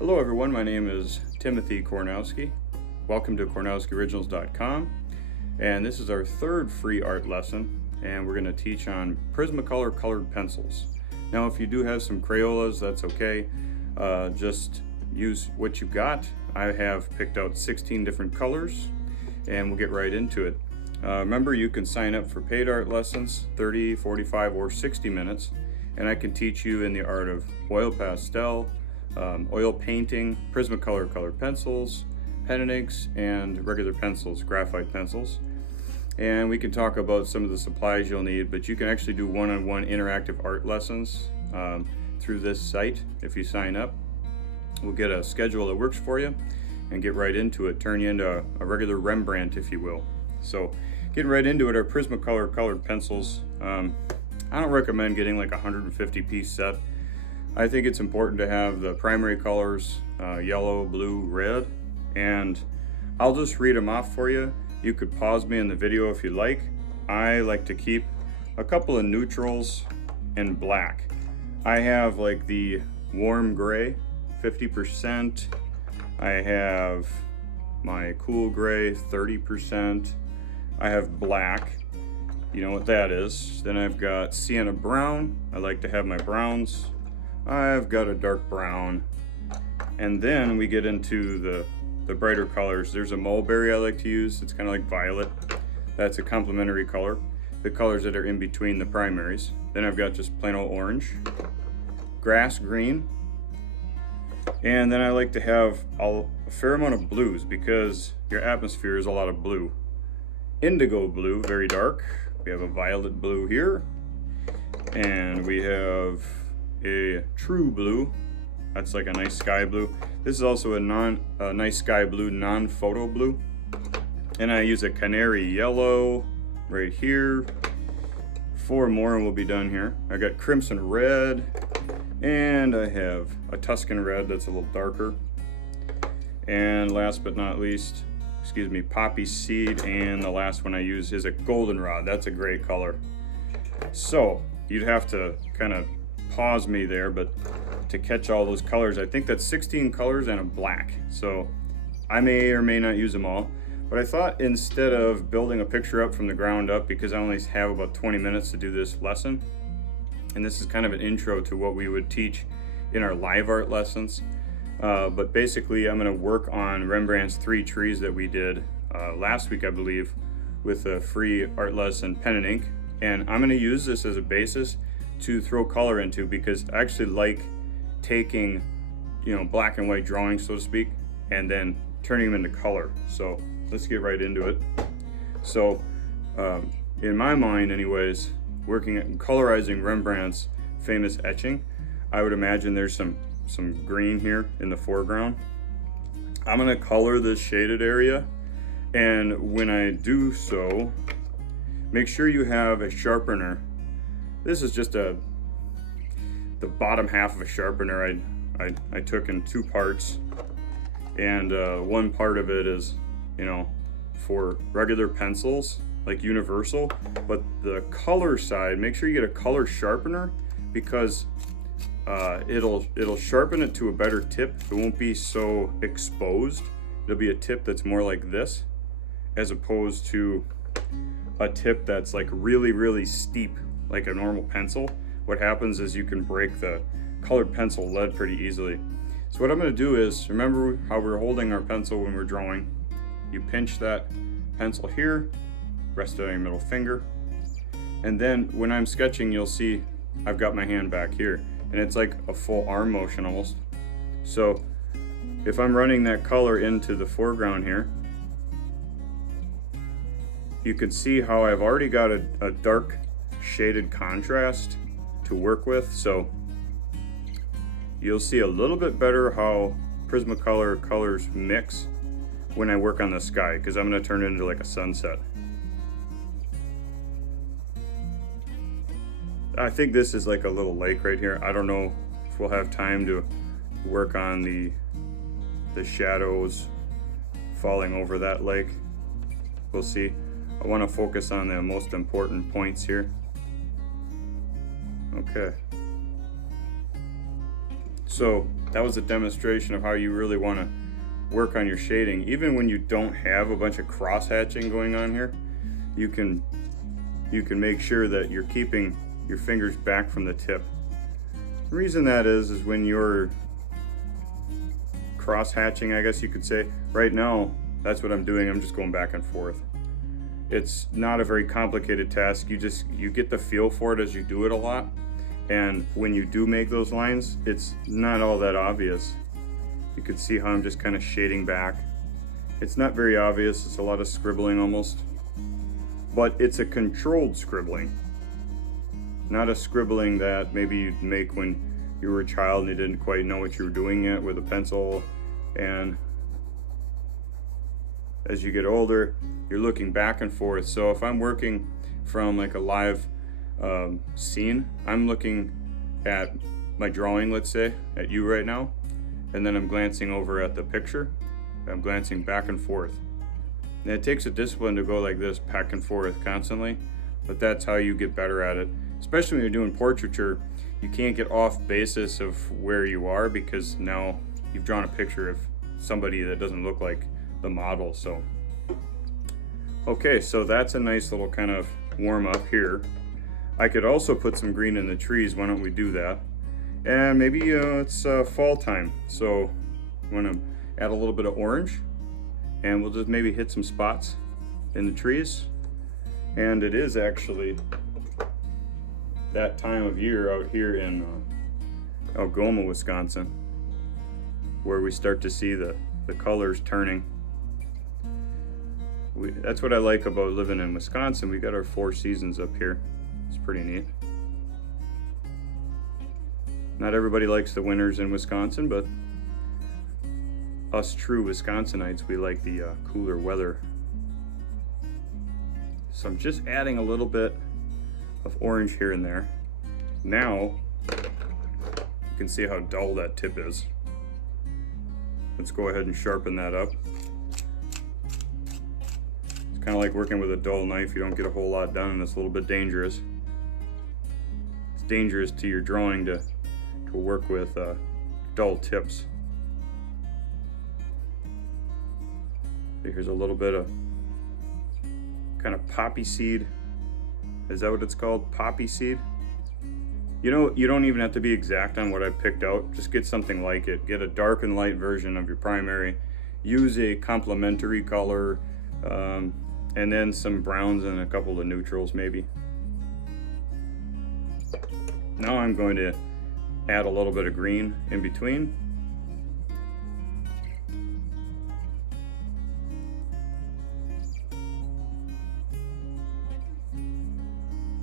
Hello everyone, my name is Timothy Kornowski. Welcome to KornowskiOriginals.com, and this is our third free art lesson, and we're going to teach on Prismacolor colored pencils. Now if you do have some Crayolas, that's okay. Just use what you've got. I have picked out 16 different colors, and we'll get right into it. Remember, you can sign up for paid art lessons, 30, 45, or 60 minutes, and I can teach you in the art of oil pastel, oil painting, Prismacolor colored pencils, pen and inks, and regular pencils, graphite pencils. And we can talk about some of the supplies you'll need, but you can actually do one-on-one interactive art lessons through this site if you sign up. We'll get a schedule that works for you and get right into it, turn you into a regular Rembrandt, if you will. So getting right into it, our Prismacolor colored pencils, I don't recommend getting like a 150 piece set. I think it's important to have the primary colors, yellow, blue, red, and I'll just read them off for you. You could pause me in the video if you like. I like to keep a couple of neutrals and black. I have like the warm gray, 50%. I have my cool gray, 30%. I have black, you know what that is. Then I've got sienna brown. I like to have my browns. I've got a dark brown. And then we get into the brighter colors. There's a mulberry I like to use. It's kind of like violet. That's a complementary color. The colors that are in between the primaries. Then I've got just plain old orange, grass green, and then I like to have a fair amount of blues because your atmosphere is a lot of blue. Indigo blue, very dark. We have a violet blue here, and we have a true blue. That's like a nice sky blue. This is also a nice sky blue, non-photo blue. And I use a canary yellow right here. 4 more and we'll be done here. I got crimson red, and I have a Tuscan red that's a little darker. And last but not least, poppy seed, and the last one I use is a goldenrod. That's a great color. So you'd have to kind of pause me there, but to catch all those colors, I think that's 16 colors and a black. So I may or may not use them all, but I thought instead of building a picture up from the ground up, because I only have about 20 minutes to do this lesson, and this is kind of an intro to what we would teach in our live art lessons. But basically I'm going to work on Rembrandt's 3 trees that we did last week, I believe, with a free art lesson, pen and ink. And I'm going to use this as a basis to throw color into, because I actually like taking, black and white drawings, so to speak, and then turning them into color. So let's get right into it. So in my mind anyways, working at colorizing Rembrandt's famous etching, I would imagine there's some green here in the foreground. I'm going to color this shaded area, and when I do so, make sure you have a sharpener. This is just the bottom half of a sharpener I took in 2 parts, and one part of it is for regular pencils like universal, but the color side, make sure you get a color sharpener, because it'll sharpen it to a better tip. It won't be so exposed. It'll be a tip that's more like this, as opposed to a tip that's like really steep like a normal pencil. What happens is you can break the colored pencil lead pretty easily. So what I'm going to do is, remember how we're holding our pencil when we're drawing. You pinch that pencil here, rest it on your middle finger, and then when I'm sketching, you'll see I've got my hand back here, and it's like a full arm motion almost. So if I'm running that color into the foreground here, you can see how I've already got a dark shaded contrast to work with. So you'll see a little bit better how Prismacolor colors mix when I work on the sky, because I'm going to turn it into like a sunset. I think this is like a little lake right here. I don't know if we'll have time to work on the shadows falling over that lake. We'll see. I want to focus on the most important points here. Okay. So that was a demonstration of how you really want to work on your shading. Even when you don't have a bunch of cross hatching going on here, you can make sure that you're keeping your fingers back from the tip. The reason that is when you're cross hatching, I guess you could say, right now, that's what I'm doing. I'm just going back and forth. It's not a very complicated task. You get the feel for it as you do it a lot. And when you do make those lines, it's not all that obvious. You could see how I'm just kind of shading back. It's not very obvious. It's a lot of scribbling almost. But it's a controlled scribbling. Not a scribbling that maybe you'd make when you were a child and you didn't quite know what you were doing yet with a pencil. And as you get older, you're looking back and forth. So if I'm working from like a live scene, I'm looking at my drawing, let's say, at you right now, and then I'm glancing over at the picture. I'm glancing back and forth. And it takes a discipline to go like this, back and forth constantly, but that's how you get better at it. Especially when you're doing portraiture, you can't get off basis of where you are, because now you've drawn a picture of somebody that doesn't look like the model. So okay, so that's a nice little kind of warm up here. I could also put some green in the trees. Why don't we do that? And maybe it's fall time, so I'm gonna add a little bit of orange, and we'll just maybe hit some spots in the trees. And it is actually that time of year out here in Algoma, Wisconsin, where we start to see the colors turning. That's what I like about living in Wisconsin. We got our 4 seasons up here. It's pretty neat. Not everybody likes the winters in Wisconsin, but us true Wisconsinites, we like the cooler weather. So I'm just adding a little bit of orange here and there. Now, you can see how dull that tip is. Let's go ahead and sharpen that up. It's kind of like working with a dull knife. You don't get a whole lot done, and it's a little bit dangerous. It's dangerous to your drawing to work with dull tips. Here's a little bit of kind of poppy seed. Is that what it's called? Poppy seed? You know, you don't even have to be exact on what I picked out. Just get something like it. Get a dark and light version of your primary. Use a complementary color, and then some browns and a couple of neutrals maybe. Now I'm going to add a little bit of green in between.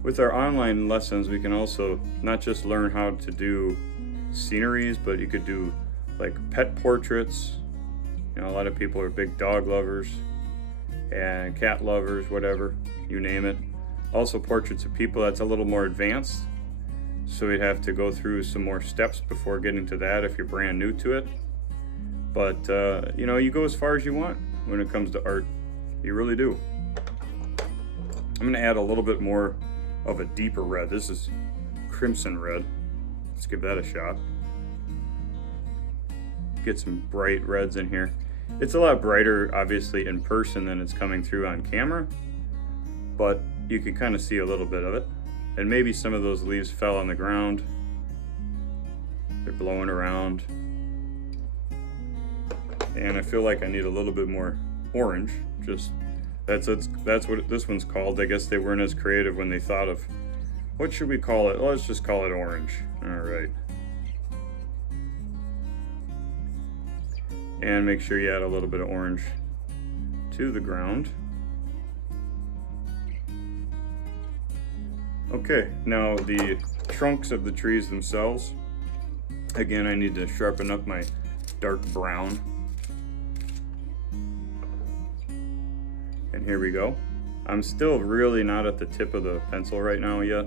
With our online lessons, we can also not just learn how to do sceneries, but you could do like pet portraits. You know, a lot of people are big dog lovers and cat lovers, whatever, you name it. Also portraits of people that's a little more advanced. So we'd have to go through some more steps before getting to that if you're brand new to it. But you know, you go as far as you want when it comes to art. You really do. I'm gonna add a little bit more of a deeper red. This is crimson red. Let's give that a shot. Get some bright reds in here. It's a lot brighter, obviously, in person than it's coming through on camera, but you can kind of see a little bit of it. And maybe some of those leaves fell on the ground. They're blowing around. And I feel like I need a little bit more orange. Just that's what this one's called. I guess they weren't as creative when they thought of, what should we call it? Let's just call it orange. All right. And make sure you add a little bit of orange to the ground. Okay, now the trunks of the trees themselves. Again, I need to sharpen up my dark brown. And here we go. I'm still really not at the tip of the pencil right now yet.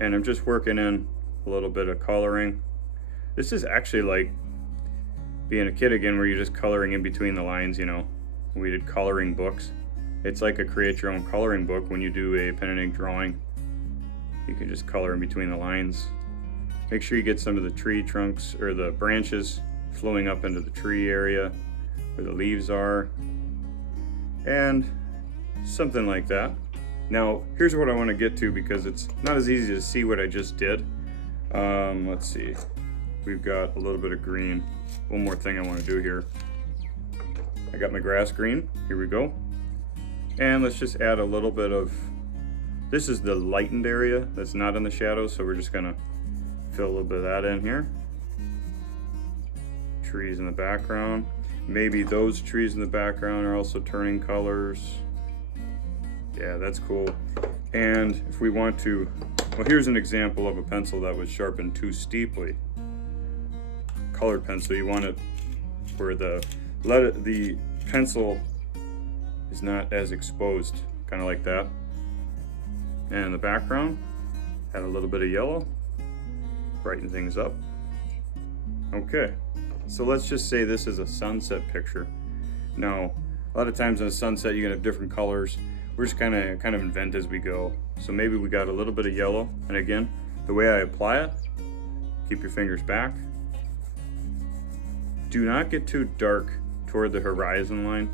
And I'm just working in a little bit of coloring. This is actually like being a kid again, where you're just coloring in between the lines, you know. We did coloring books. It's like a create your own coloring book when you do a pen and ink drawing. You can just color in between the lines. Make sure you get some of the tree trunks or the branches flowing up into the tree area where the leaves are, and something like that. Now, here's what I want to get to because it's not as easy to see what I just did. Let's see. We've got a little bit of green. One more thing I want to do here. I got my grass green. Here we go. And let's just add a little bit of, this is the lightened area that's not in the shadows, so we're just gonna fill a little bit of that in here. Trees in the background. Maybe those trees in the background are also turning colors. Yeah, that's cool. And if we want to, well, here's an example of a pencil that was sharpened too steeply. Colored pencil, you want it where the pencil is not as exposed, kind of like that. And in the background, add a little bit of yellow, brighten things up. Okay, so let's just say this is a sunset picture. Now, a lot of times in a sunset, you're gonna have different colors. We're just kind of invent as we go. So maybe we got a little bit of yellow, and again, the way I apply it, keep your fingers back. Do not get too dark toward the horizon line.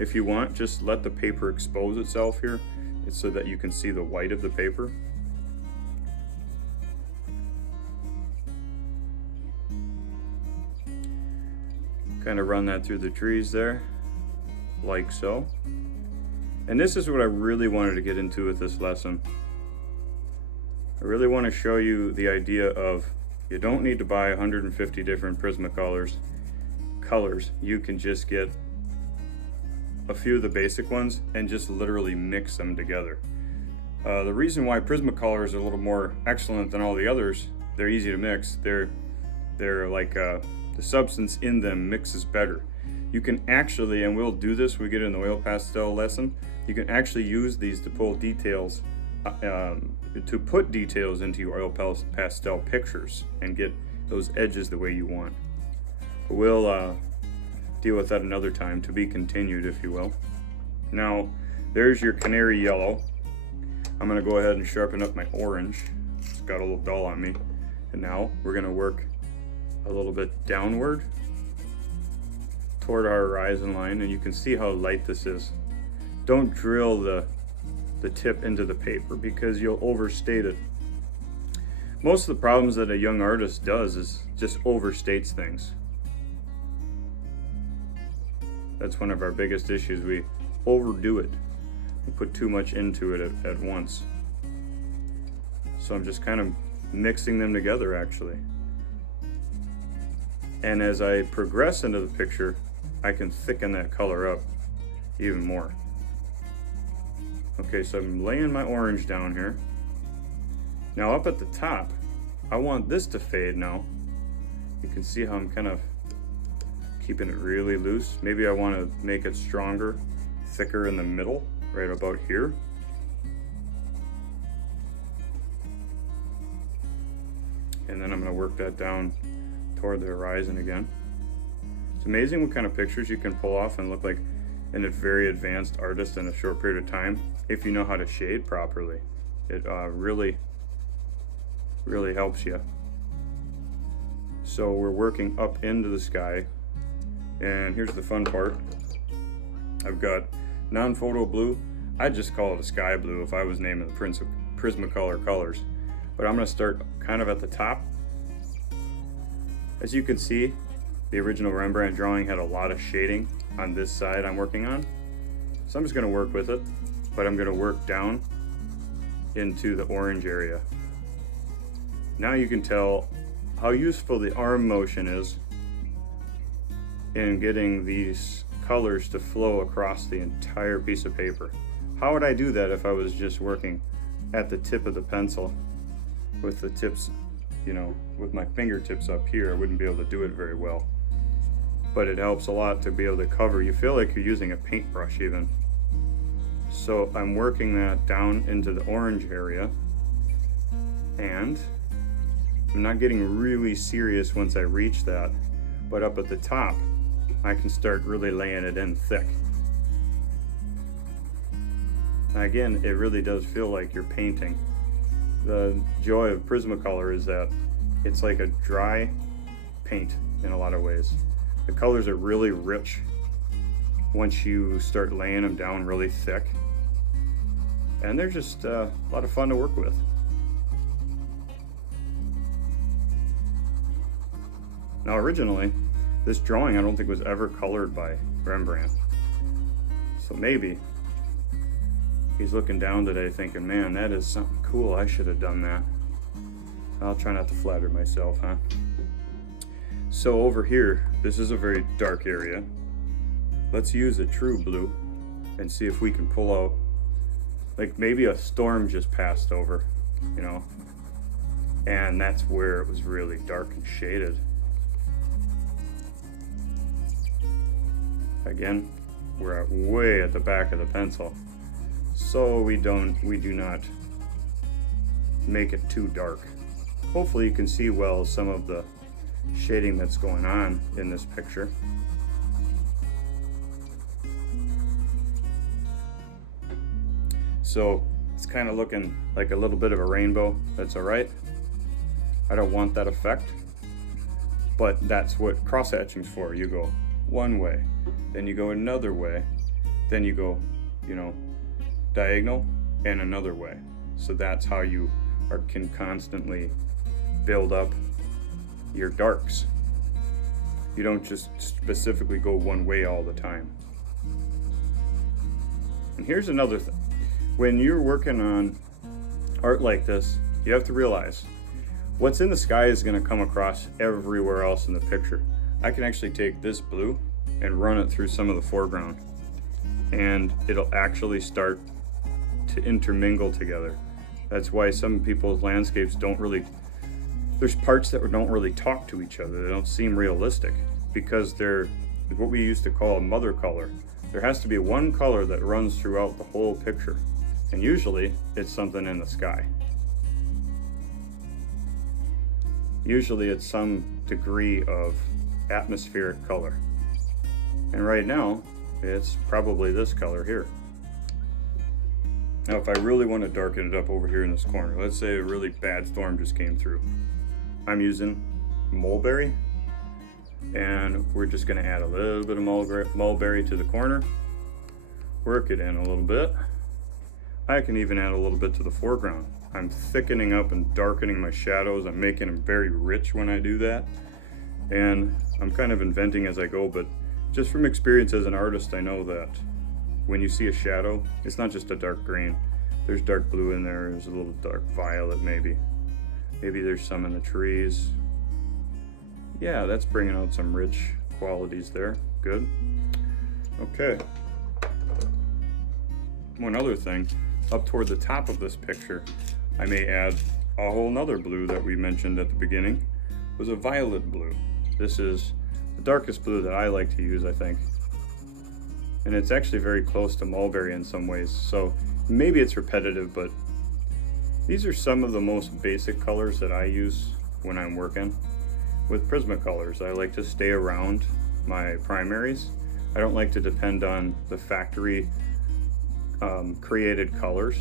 If you want, just let the paper expose itself here. It's so that you can see the white of the paper. Kind of run that through the trees there, like so. And this is what I really wanted to get into with this lesson. I really want to show you the idea of you don't need to buy 150 different Prismacolors colors. You can just get a few of the basic ones and just literally mix them together. The reason why Prismacolors are a little more excellent than all the others, they're easy to mix. They're like the substance in them mixes better. You can actually, and we'll do this when we get in the oil pastel lesson, you can actually use these to pull details, to put details into your oil pastel pictures and get those edges the way you want. But we'll deal with that another time, to be continued, if you will. Now, there's your canary yellow. I'm gonna go ahead and sharpen up my orange. It's got a little dull on me. And now we're gonna work a little bit downward toward our horizon line, and you can see how light this is. Don't drill the tip into the paper because you'll overstate it. Most of the problems that a young artist does is just overstates things. That's one of our biggest issues. We overdo it. We put too much into it at once. So I'm just kind of mixing them together, actually. And as I progress into the picture, I can thicken that color up even more. Okay, so I'm laying my orange down here. Now up at the top, I want this to fade now. You can see how I'm kind of keeping it really loose. Maybe I want to make it stronger, thicker in the middle, right about here. And then I'm going to work that down toward the horizon again. It's amazing what kind of pictures you can pull off and look like a very advanced artist in a short period of time if you know how to shade properly. It really helps you. So we're working up into the sky, and here's the fun part. I've got non-photo blue. I'd just call it a sky blue if I was naming the Prismacolor colors. But I'm going to start kind of at the top. As you can see, the original Rembrandt drawing had a lot of shading on this side I'm working on. So I'm just going to work with it, but I'm going to work down into the orange area. Now you can tell how useful the arm motion is in getting these colors to flow across the entire piece of paper. How would I do that if I was just working at the tip of the pencil with the tips, you know, with my fingertips up here? I wouldn't be able to do it very well. But it helps a lot to be able to cover. You feel like you're using a paintbrush even. So I'm working that down into the orange area, and I'm not getting really serious once I reach that, but up at the top I can start really laying it in thick. And again, it really does feel like you're painting. The joy of Prismacolor is that it's like a dry paint in a lot of ways. The colors are really rich once you start laying them down really thick, and they're just a lot of fun to work with. Now originally, this drawing I don't think was ever colored by Rembrandt. So maybe he's looking down today thinking, man, that is something cool, I should have done that. I'll try not to flatter myself, huh? So over here, this is a very dark area. Let's use a true blue and see if we can pull out, like maybe a storm just passed over, you know, and that's where it was really dark and shaded. Again, we're way at the back of the pencil, so we do not make it too dark. Hopefully you can see well some of the shading that's going on in this picture. So it's kind of looking like a little bit of a rainbow. That's all right. I don't want that effect, but that's what cross-hatching's for. You go one way, then you go another way, then you go, you know, diagonal and another way. So that's how you can constantly build up your darks. You don't just specifically go one way all the time. And here's another thing. When you're working on art like this, you have to realize what's in the sky is going to come across everywhere else in the picture. I can actually take this blue and run it through some of the foreground, and it'll actually start to intermingle together. That's why some people's landscapes don't really, there's parts that don't really talk to each other. They don't seem realistic because they're what we used to call a mother color. There has to be one color that runs throughout the whole picture, and usually it's something in the sky. Usually it's some degree of atmospheric color. And right now, it's probably this color here. Now, if I really want to darken it up over here in this corner, let's say a really bad storm just came through. I'm using mulberry, and we're just going to add a little bit of mulberry to the corner, work it in a little bit. I can even add a little bit to the foreground. I'm thickening up and darkening my shadows. I'm making them very rich when I do that. And I'm kind of inventing as I go, but just from experience as an artist, I know that when you see a shadow, it's not just a dark green. There's dark blue in there, there's a little dark violet maybe. Maybe there's some in the trees. Yeah, that's bringing out some rich qualities there. Good. Okay. One other thing, up toward the top of this picture, I may add a whole nother blue that we mentioned at the beginning. It was a violet blue. This is the darkest blue that I like to use, I think. And it's actually very close to mulberry in some ways. So maybe it's repetitive, but these are some of the most basic colors that I use when I'm working. With Prismacolors, I like to stay around my primaries. I don't like to depend on the factory created colors.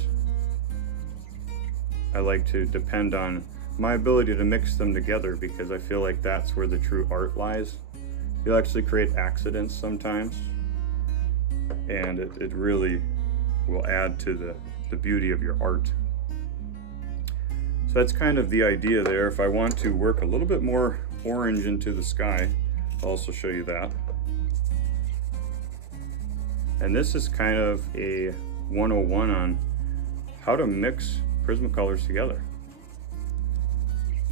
I like to depend on my ability to mix them together because I feel like that's where the true art lies. You'll actually create accidents sometimes, and it really will add to the beauty of your art. So that's kind of the idea there. If I want to work a little bit more orange into the sky, I'll also show you that. And this is kind of a 101 on how to mix Prismacolors together.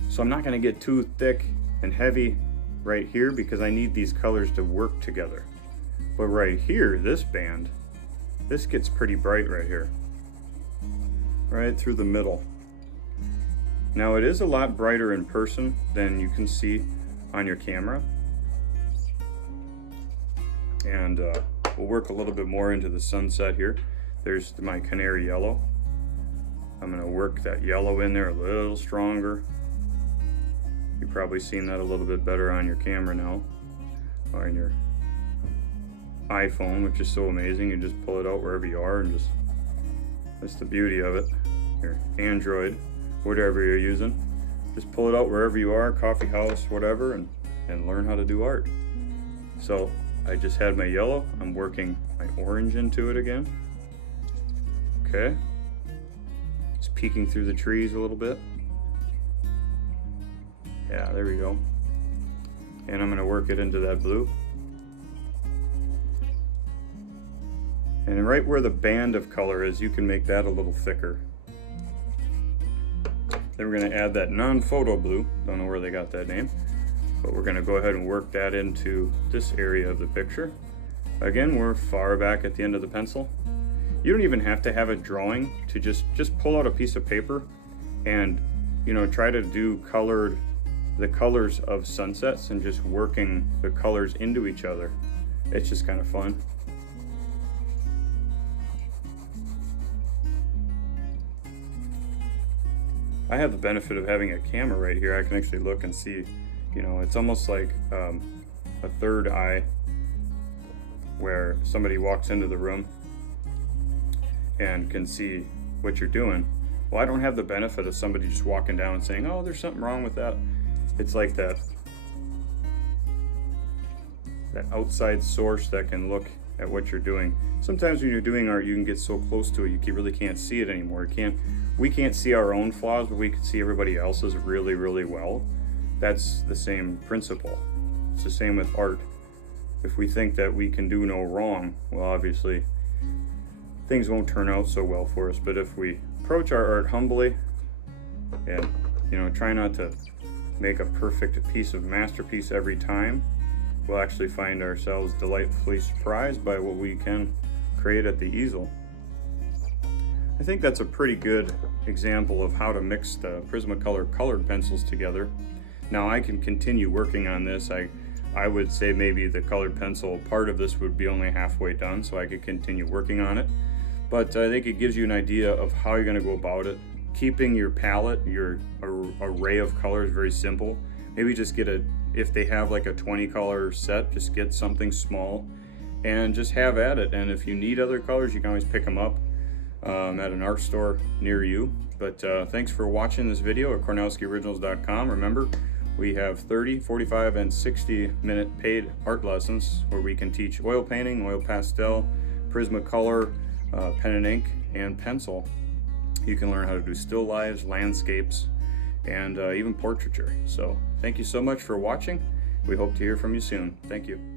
So I'm not going to get too thick and heavy right here because I need these colors to work together. But right here, this band, this gets pretty bright right here, right through the middle. Now it is a lot brighter in person than you can see on your camera. And we'll work a little bit more into the sunset here. There's my canary yellow. I'm going to work that yellow in there a little stronger. You've probably seen that a little bit better on your camera now, or on your iPhone, which is so amazing. You just pull it out wherever you are and just, that's the beauty of it. Your Android, whatever you're using, just pull it out wherever you are, coffee house, whatever, and learn how to do art. So I just had my yellow. I'm working my orange into it again. Okay. Just peeking through the trees a little bit. Yeah, there we go. And I'm gonna work it into that blue. And right where the band of color is, you can make that a little thicker. Then we're gonna add that non-photo blue. Don't know where they got that name, but we're gonna go ahead and work that into this area of the picture. Again, we're far back at the end of the pencil. You don't even have to have a drawing to just pull out a piece of paper and, you know, try to do the colors of sunsets and just working the colors into each other. It's just kind of fun. I have the benefit of having a camera right here. I can actually look and see, you know, it's almost like a third eye where somebody walks into the room and can see what you're doing. Well, I don't have the benefit of somebody just walking down and saying, oh, there's something wrong with that. It's like that outside source that can look at what you're doing. Sometimes when you're doing art, you can get so close to it, you really can't see it anymore. We can't see our own flaws, but we can see everybody else's really, really well. That's the same principle. It's the same with art. If we think that we can do no wrong, well, obviously, things won't turn out so well for us. But if we approach our art humbly and, you know, try not to make a perfect piece of masterpiece every time, we'll actually find ourselves delightfully surprised by what we can create at the easel. I think that's a pretty good example of how to mix the Prismacolor colored pencils together. Now I can continue working on this. I would say maybe the colored pencil part of this would be only halfway done, so I could continue working on it. But I think it gives you an idea of how you're going to go about it. Keeping your palette, your array of colors very simple. Maybe just get if they have like a 20 color set, just get something small and just have at it. And if you need other colors, you can always pick them up at an art store near you. But thanks for watching this video at KornowskiOriginals.com. Remember, we have 30, 45, and 60-minute paid art lessons where we can teach oil painting, oil pastel, Prismacolor, pen and ink, and pencil. You can learn how to do still lifes, landscapes, and even portraiture. So thank you so much for watching. We hope to hear from you soon. Thank you.